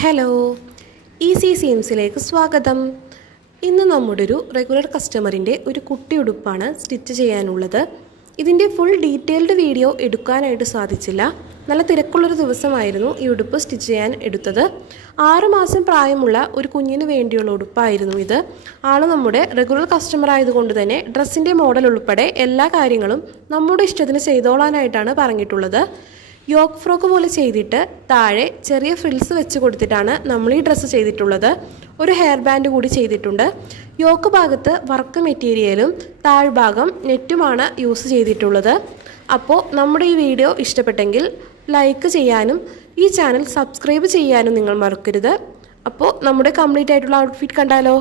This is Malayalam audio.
ഹലോ, ഈസി സീംസിലേക്ക് സ്വാഗതം. ഇന്ന് നമ്മുടെ ഒരു റെഗുലർ കസ്റ്റമറിൻ്റെ ഒരു കുട്ടി ഉടുപ്പാണ് സ്റ്റിച്ച് ചെയ്യാനുള്ളത്. ഇതിൻ്റെ ഫുൾ ഡീറ്റെയിൽഡ് വീഡിയോ എടുക്കാനായിട്ട് സാധിച്ചില്ല. നല്ല തിരക്കുള്ളൊരു ദിവസമായിരുന്നു ഈ ഉടുപ്പ് സ്റ്റിച്ച് ചെയ്യാൻ എടുത്തത്. 6 മാസം പ്രായമുള്ള ഒരു കുഞ്ഞിന് വേണ്ടിയുള്ള ഉടുപ്പായിരുന്നു ഇത്. ആൾ നമ്മുടെ റെഗുലർ കസ്റ്റമർ ആയതുകൊണ്ട് തന്നെ ഡ്രസ്സിൻ്റെ മോഡൽ ഉൾപ്പെടെ എല്ലാ കാര്യങ്ങളും നമ്മുടെ ഇഷ്ടത്തിന് ചെയ്തോളാനായിട്ടാണ് പറഞ്ഞിട്ടുള്ളത്. യോക്ക് ഫ്രോക്ക് പോലെ ചെയ്തിട്ട് താഴെ ചെറിയ ഫ്രിൽസ് വെച്ച് കൊടുത്തിട്ടാണ് നമ്മൾ ഈ ഡ്രസ്സ് ചെയ്തിട്ടുള്ളത്. ഒരു ഹെയർ ബാൻഡ് കൂടി ചെയ്തിട്ടുണ്ട്. യോക്ക് ഭാഗത്ത് വർക്ക് മെറ്റീരിയലും താഴ്ഭാഗം നെറ്റുമാണ് യൂസ് ചെയ്തിട്ടുള്ളത്. അപ്പോൾ നമ്മുടെ ഈ വീഡിയോ ഇഷ്ടപ്പെട്ടെങ്കിൽ ലൈക്ക് ചെയ്യാനും ഈ ചാനൽ സബ്സ്ക്രൈബ് ചെയ്യാനും നിങ്ങൾ മറക്കരുത്. അപ്പോൾ നമ്മുടെ കംപ്ലീറ്റ് ആയിട്ടുള്ള ഔട്ട്ഫിറ്റ് കണ്ടാലോ.